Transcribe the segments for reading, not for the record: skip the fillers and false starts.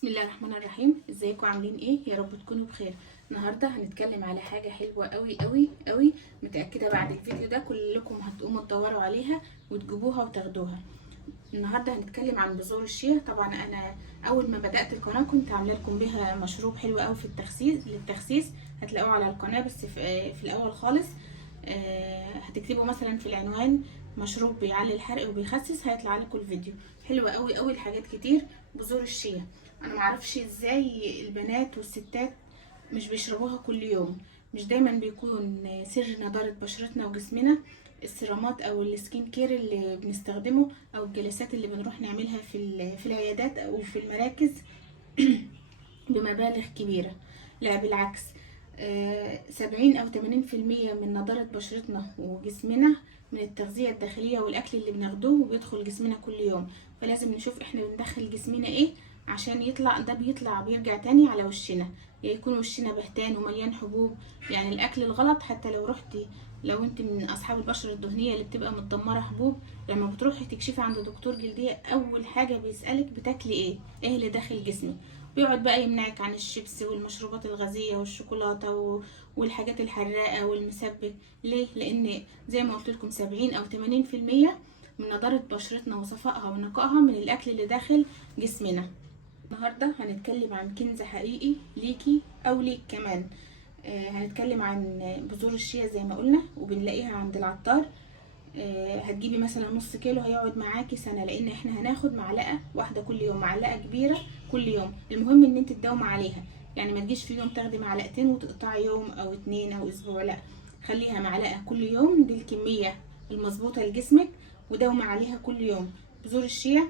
بسم الله الرحمن الرحيم. ازيكم عاملين ايه؟ يا رب تكونوا بخير. النهارده هنتكلم على حاجه حلوه قوي قوي قوي. متاكده بعد الفيديو ده كلكم هتقوموا تدوروا عليها وتجيبوها وتاخدوها. النهارده هنتكلم عن بذور الشيا. طبعا انا اول ما بدات القناه كنت عامله لكم بيها مشروب حلو قوي في للتخسيس. هتلاقوه على القناه بس في الاول خالص. هتكتبوا مثلا في العنوان مشروب بيعلي الحرق وبيخسس، هيطلع لكم الفيديو. حلو قوي قوي الحاجات كتير. بذور الشيا انا معرفش ازاي البنات والستات مش بيشربوها كل يوم. مش دايما بيكون سر نضارة بشرتنا وجسمنا السيرامات او السكين كير اللي بنستخدمه او الجلسات اللي بنروح نعملها في العيادات او في المراكز بمبالغ كبيرة. لا بالعكس، 70 أو 80% من نضارة بشرتنا وجسمنا من التغذية الداخلية والأكل اللي بناخدوه وبيدخل جسمنا كل يوم. فلازم نشوف احنا بندخل جسمنا ايه عشان يطلع ده بيرجع تاني على وشنا. يا يكون وشنا بهتان ومليان حبوب، يعني الأكل الغلط. حتى لو انت من أصحاب البشرة الدهنية اللي بتبقى متدمرة حبوب، لما بتروحي تكشفي عند دكتور جلدية أول حاجة بيسألك بتاكلي ايه اللي داخل جسمك. بيقعد بقى يمنعك عن الشيبس والمشروبات الغازية والشوكولاتة والحاجات الحراقة والمسبك. ليه؟ لان زي ما قلت لكم 70 او 80% من نضارة بشرتنا وصفائها ونقائها من الاكل اللي داخل جسمنا. النهاردة هنتكلم عن كنز حقيقي ليكي او ليك كمان. هنتكلم عن بذور الشيا زي ما قلنا وبنلاقيها عند العطار. هتجيبي مثلا نص كيلو هيقعد معاكي سنة، لان احنا هناخد معلقة واحدة كل يوم، معلقة كبيرة كل يوم. المهم ان انت تداومي عليها، يعني ما تجيش في يوم تاخدي معلقتين وتقطعي يوم او اتنين او اسبوع، لا خليها معلقة كل يوم، دي الكمية المظبوطة لجسمك، وداومي عليها كل يوم. بذور الشيا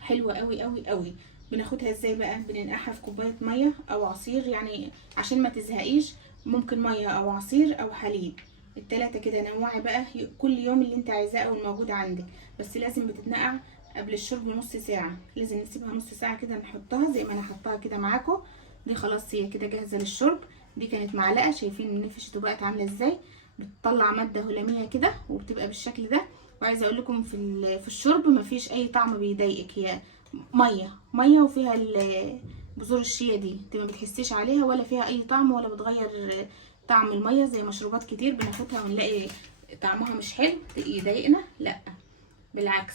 حلوة قوي قوي قوي. بناخدها ازاي بقى؟ بننقعها في كوباية مية او عصير، يعني عشان ما تزهقيش ممكن مية او عصير او حليب، التلاتة كده. نوعي بقى كل يوم اللي انت عايزاه او الموجود عندك، بس لازم بتتنقع قبل الشرب نص ساعة. لازم نسيبها نص ساعة كده، نحطها زي ما انا حطها كده معاكم. دي خلاص هي كده جاهزة للشرب. دي كانت معلقة، شايفين نفشت وبقت عاملة ازاي؟ بتطلع مادة هلامية كده وبتبقى بالشكل ده. وعايزه اقول لكم في الشرب مفيش اي طعم بيضايقك، هي ميه وفيها بذور الشيا دي، انت ما بتحسيش عليها ولا فيها اي طعم ولا بتغير طعم الميه زي مشروبات كتير بناخدها ونلاقي طعمها مش حلو يضايقنا. لا بالعكس،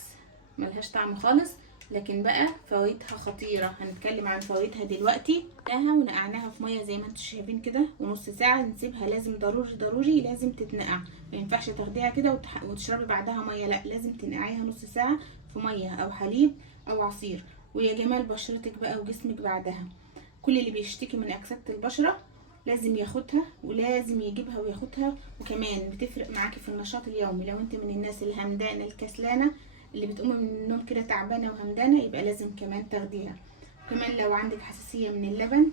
ملهاش طعم خالص. لكن بقى فوائدها خطيرة، هنتكلم عن فوائدها دلوقتي. ونقعناها في مية زي ما انتم شايفين كده ونص ساعة نسيبها. لازم ضروري لازم تتنقع، ما ينفعش تاخديها كده وتشربي بعدها مية، لا لازم تنقعيها نص ساعة في مية او حليب او عصير. ويا جمال بشرتك بقى وجسمك بعدها. كل اللي بيشتكي من اكسدة البشرة لازم ياخدها ولازم يجيبها وياخدها. وكمان بتفرق معاكي في النشاط اليومي. لو انت من الناس الهمدانة الكسلانة اللي بتقوم من النوم كده تعبانة وهمدانة، يبقى لازم كمان تاخديها. كمان لو عندك حساسية من اللبن،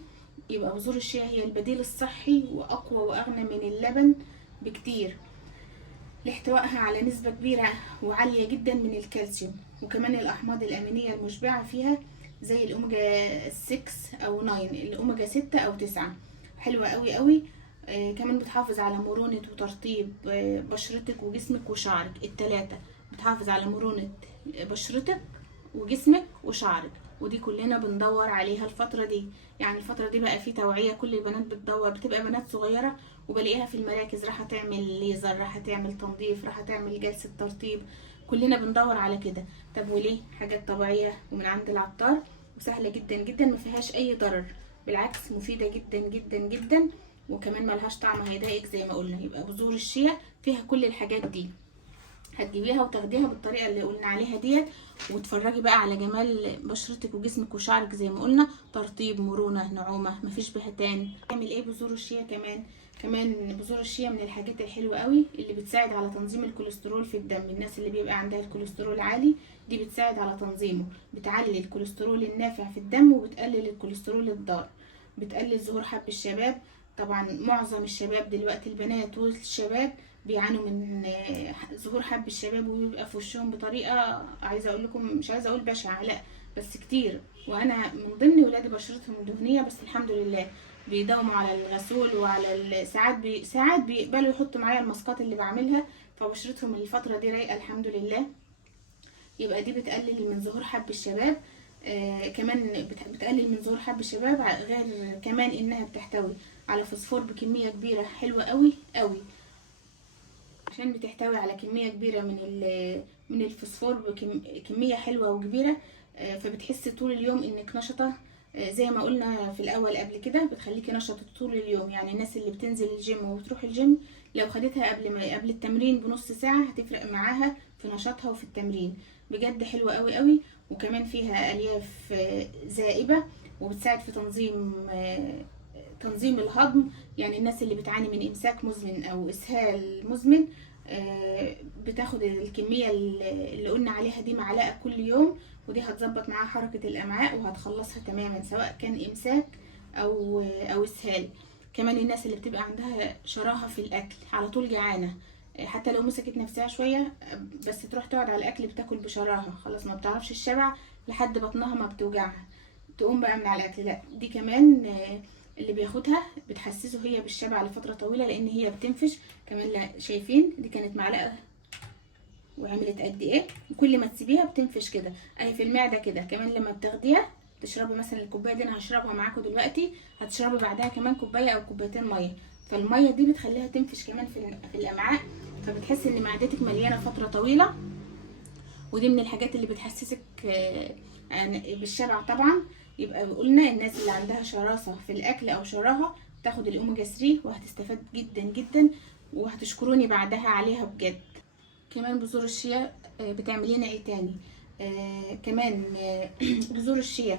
يبقى بذور الشيا هي البديل الصحي واقوى واغنى من اللبن بكتير، لاحتوائها على نسبة كبيرة وعالية جدا من الكالسيوم. وكمان الأحماض الأمينية المشبعة فيها زي الأوميجا 6 أو 9، الأوميجا 6 أو 9 حلوة قوي قوي. كمان بتحافظ على مرونة وترطيب بشرتك وجسمك وشعرك، التلاتة. بتحافظ على مرونة بشرتك وجسمك وشعرك، ودي كلنا بندور عليها الفترة دي. يعني الفترة دي بقى في توعية، كل البنات بتدور، بتبقى بنات صغيرة وبلاقيها في المراكز راح تعمل ليزر، راح تعمل تنظيف، راح تعمل جلسة ترطيب. كلنا بندور على كده. طب وليه؟ حاجات طبيعية ومن عند العطار وسهلة جدا جدا، ما فيهاش اي ضرر، بالعكس مفيدة جدا جدا جدا. وكمان ملهاش طعم هيضايقك زي ما قلنا. يبقى بذور الشيا فيها كل الحاجات دي. هتجيبيها وتاخديها بالطريقه اللي قلنا عليها ديت، وتفرجي بقى على جمال بشرتك وجسمك وشعرك زي ما قلنا، ترطيب، مرونه، نعومه، مفيش بهتان. تعمل ايه بذور الشيا كمان بذور الشيا من الحاجات الحلوه قوي اللي بتساعد على تنظيم الكوليسترول في الدم. الناس اللي بيبقى عندها الكوليسترول عالي دي بتساعد على تنظيمه، بتعلي الكوليسترول النافع في الدم وبتقلل الكوليسترول الضار، بتقلل ظهور حب الشباب. طبعا معظم الشباب دلوقتي البنات والشباب بيعانوا من ظهور حب الشباب، وبيبقى في وشهم بطريقه عايزه اقول لكم، مش عايزه اقول بشعه، لا بس كتير. وانا من ضمن ولادي بشرتهم دهنيه، بس الحمد لله بيداوموا على الغسول وعلى ساعات بيقبلوا يحطوا معايا الماسكات اللي بعملها، فبشرتهم الفتره دي رايقه الحمد لله. يبقى دي بتقلل من ظهور حب الشباب. كمان بتقلل من ظهور حب الشباب، غير كمان انها بتحتوي على فوسفور بكميه كبيره حلوه قوي قوي، عشان بتحتوي على كميه كبيره من الفوسفور بكميه حلوه وكبيره. فبتحس طول اليوم انك نشطه. زي ما قلنا في الاول قبل كده، بتخليكي نشطه طول اليوم. يعني الناس اللي بتنزل الجيم وبتروح الجيم، لو خدتها قبل التمرين بنص ساعه هتفرق معاها في نشاطها وفي التمرين. بجد حلوه قوي قوي. وكمان فيها الياف ذائبه، وبتساعد في تنظيم الهضم. يعني الناس اللي بتعاني من امساك مزمن او اسهال مزمن، بتاخد الكميه اللي قلنا عليها دي معلقه كل يوم، ودي هتظبط معاها حركه الامعاء وهتخلصها تماما، سواء كان امساك او اسهال. كمان الناس اللي بتبقى عندها شراهه في الاكل، على طول جعانه، حتى لو مسكت نفسها شويه بس تروح تقعد على الاكل بتاكل بشراهه، خلاص ما بتعرفش الشبع لحد بطنها ما بتوجعها تقوم بقى من على الاكل. لا، دي كمان اللي بياخدها بتحسسه هي بالشبع لفتره طويله، لان هي بتنفش كمان. لا، شايفين دي كانت معلقه وعملت قد ايه؟ كل ما تسيبيها بتنفش كده اهي في المعده كده. كمان لما بتاخديها تشربي مثلا الكوبايه دي، انا هشربها معاكم دلوقتي، هتشربي بعدها كمان كوبايه او كوبايتين ميه، فالميه دي بتخليها تنفش كمان في الامعاء، فبتحس ان معدتك مليانه فتره طويله. ودي من الحاجات اللي بتحسسك بالشبع طبعا. يبقى قلنا الناس اللي عندها شراسه في الاكل او شراهه تاخد الاوميجا 3 وهتستفاد جدا جدا، وهتشكروني بعدها عليها بجد. كمان بذور الشيا بتعمل لنا ايه تاني؟ كمان بذور الشيا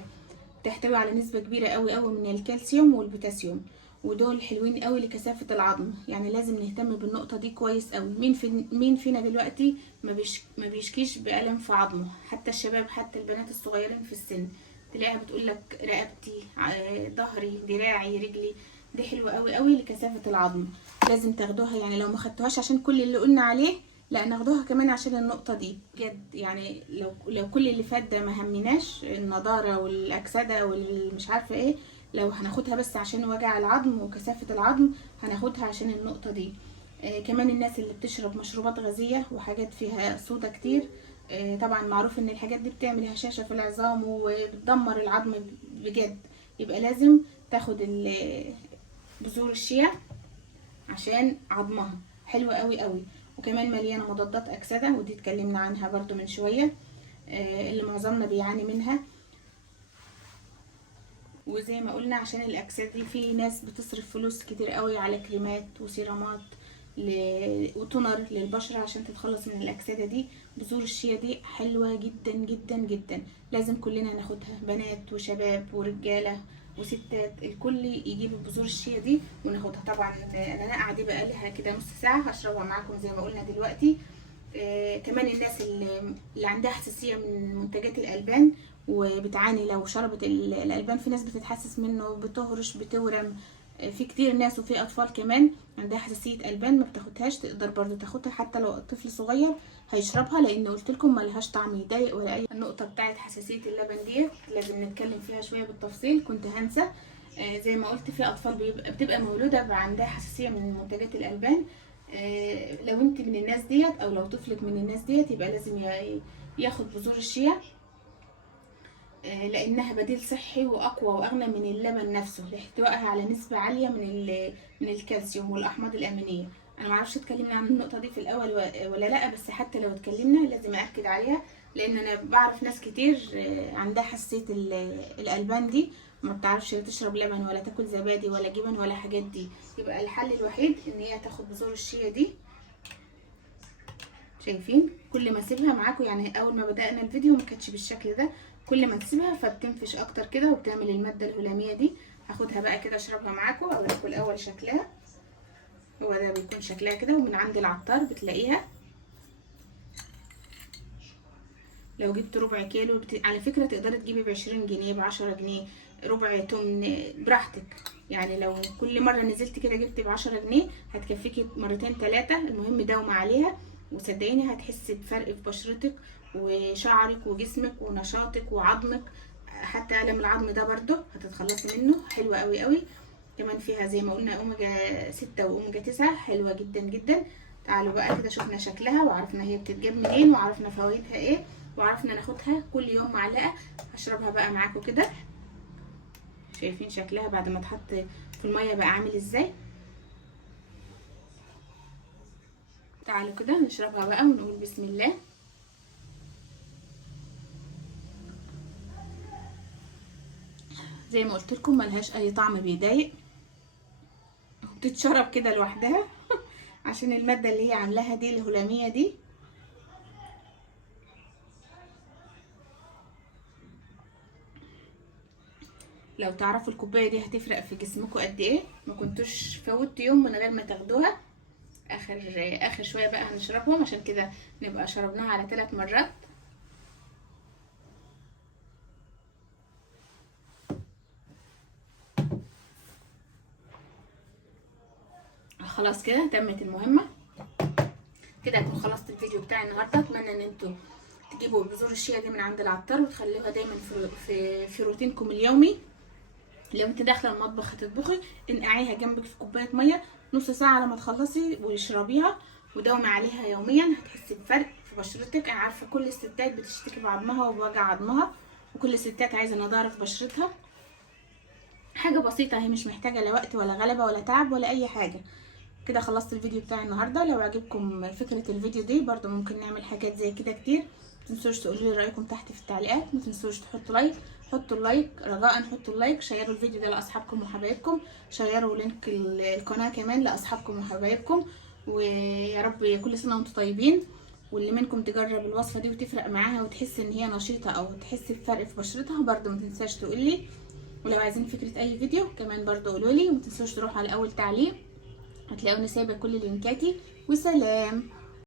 تحتوي على نسبة كبيرة قوي قوي من الكالسيوم والبوتاسيوم، ودول حلوين قوي لكثافة العظم. يعني لازم نهتم بالنقطة دي كويس قوي. مين فينا دلوقتي ما بيشكيش بألم في عظمه؟ حتى الشباب، حتى البنات الصغيرين في السن تلاقيها بتقول لك رقبتي، ظهري، دراعي، رجلي. دي حلوة قوي قوي لكثافة العظم، لازم تاخدوها. يعني لو ما خدتوهاش عشان كل اللي قلنا عليه، لا، ناخدوها كمان عشان النقطة دي بجد. يعني لو كل اللي فات ده ما همناش، النضارة والأكسدة والمش عارفة ايه، لو هناخدها بس عشان وجع العظم وكثافة العظم هناخدها عشان النقطة دي. كمان الناس اللي بتشرب مشروبات غازية وحاجات فيها صودا كتير، طبعا معروف ان الحاجات دي بتعمل هشاشة في العظام وبتدمر العظم بجد. يبقى لازم تاخد بذور الشيا عشان عظمها حلوة قوي قوي. وكمان مليانة مضادات أكسدة، ودي اتكلمنا عنها برضو من شوية، اللي معظمنا بيعاني منها. وزي ما قلنا عشان الأكسدة دي، في ناس بتصرف فلوس كتير قوي على كريمات وسيرامات وتونر للبشرة عشان تتخلص من الأكسدة دي. بذور الشيا دي حلوة جدا جدا جدا، لازم كلنا ناخدها، بنات وشباب ورجالة وستات، الكل يجيب بذور الشيا دي وناخدها. طبعا انا ناقعه دي بقى لها كده نص ساعه، هشربها معاكم زي ما قلنا دلوقتي. كمان الناس اللي عندها حساسيه من منتجات الالبان وبتعاني، لو شربت الالبان، في ناس بتتحسس منه، بتهرش، بتورم. في كتير ناس وفي اطفال كمان عندها حساسيه البان ما بتاخدهاش، تقدر برضو تاخدها حتى لو طفل صغير هيشربها، لان قلت لكم ملهاش طعم يضايق ولا اي. النقطه بتاعت حساسيه اللبن دي لازم نتكلم فيها شويه بالتفصيل، كنت هنسى. زي ما قلت، في اطفال بتبقى مولوده عندها حساسيه من منتجات الالبان. لو انت من الناس ديت او لو طفلك من الناس ديت، يبقى لازم ياخد بذور الشيا، لانها بديل صحي واقوى واغنى من اللبن نفسه، لاحتوائها على نسبه عاليه من الكالسيوم والاحماض الامينيه. انا معرفش اتكلمنا عن النقطه دي في الاول ولا لا، بس حتى لو اتكلمنا لازم اكد عليها، لان انا بعرف ناس كتير عندها حساسيه الالبان دي، ما بتعرفش تشرب لبن ولا تاكل زبادي ولا جبن ولا حاجات دي. يبقى الحل الوحيد ان هي تاخد بذور الشيا دي. شايفين كل ما اسيبها معاكم، يعني اول ما بدأنا الفيديو ما كانتش بالشكل ده، كل ما تسيبها فبتنفش اكتر كده وبتعمل المادة الهلامية دي. هاخدها بقى كده اشربها معاكم، اوريكم الاول شكلها. هو ده بيكون شكلها كده، ومن عند العطار بتلاقيها. لو جبت ربع كيلو على فكرة تقدري تجيبي ب20 جنيه، ب10 جنيه، ربع تمن براحتك. يعني لو كل مرة نزلت كده جبت ب10 جنيه هتكفيكي مرتين 3. المهم داومة عليها، وصدقيني هتحسي بفرق في بشرتك وشعرك وجسمك ونشاطك وعظمك. حتى ألم العظم ده برضو هتتخلصي منه، حلوة قوي قوي. كمان فيها زي ما قلنا اوميجا 6 واوميجا 9، حلوة جدا جدا. تعالوا بقى كده شفنا شكلها وعرفنا هي بتتجاب منين وعرفنا فوائدها ايه. وعرفنا ناخدها كل يوم معلقه. هشربها بقى معاكم كده. شايفين شكلها بعد ما اتحط في الميه بقى عامل ازاي؟ تعالوا كده نشربها بقى ونقول بسم الله. زي ما قلت لكم ملهاش اي طعم بيضايق، بتتشرب كده لوحدها عشان الماده اللي هي عاملاها دي الهلاميه دي. لو تعرفوا الكوبايه دي هتفرق في جسمكم قد ايه، ما كنتوش فوتوا يوم من غير ما تاخدوها. اخر شويه بقى هنشربهم، عشان كده نبقى شربناها على 3 مرات. خلاص كده تمت المهمه. كده هكون خلصت الفيديو بتاعي النهارده. اتمنى ان انتوا تجيبوا بذور الشيا دي من عند العطار وتخلوها دايما في روتينكم اليومي. لو انت داخله المطبخ هتطبخي، انقعيها جنبك في كوبايه ميه نص ساعه لما تخلصي واشربيها، وداومي عليها يوميا. هتحسي بفرق في بشرتك. انا عارفه كل الستات بتشتكي بعضمها وبوجع عظمها، وكل الستات عايزه نضاره في بشرتها. حاجه بسيطه هي، مش محتاجه لا وقت ولا غلبه ولا تعب ولا اي حاجه. كده خلصت الفيديو بتاعي النهارده. لو عجبكم فكره الفيديو دي برضو ممكن نعمل حاجات زي كده كتير. متنسوش تقولوا لي رايكم تحت في التعليقات. متنسوش تحطوا لايك، حطوا اللايك رجاء، حطوا اللايك. شيروا الفيديو ده لاصحابكم وحبايبكم، شيروا لينك القناه كمان لاصحابكم وحبايبكم. ويا رب كل سنه وانتم طيبين. واللي منكم تجرب الوصفه دي وتفرق معاها وتحس ان هي نشيطه او تحس بفرق في بشرتها برضو متنساش تقول لي. ولو عايزين فكره اي فيديو كمان برضو قولوا لي. ومتنسوش تروحوا على اول تعليق هتلاقوني سايبه كل لينكاتي. وسلام.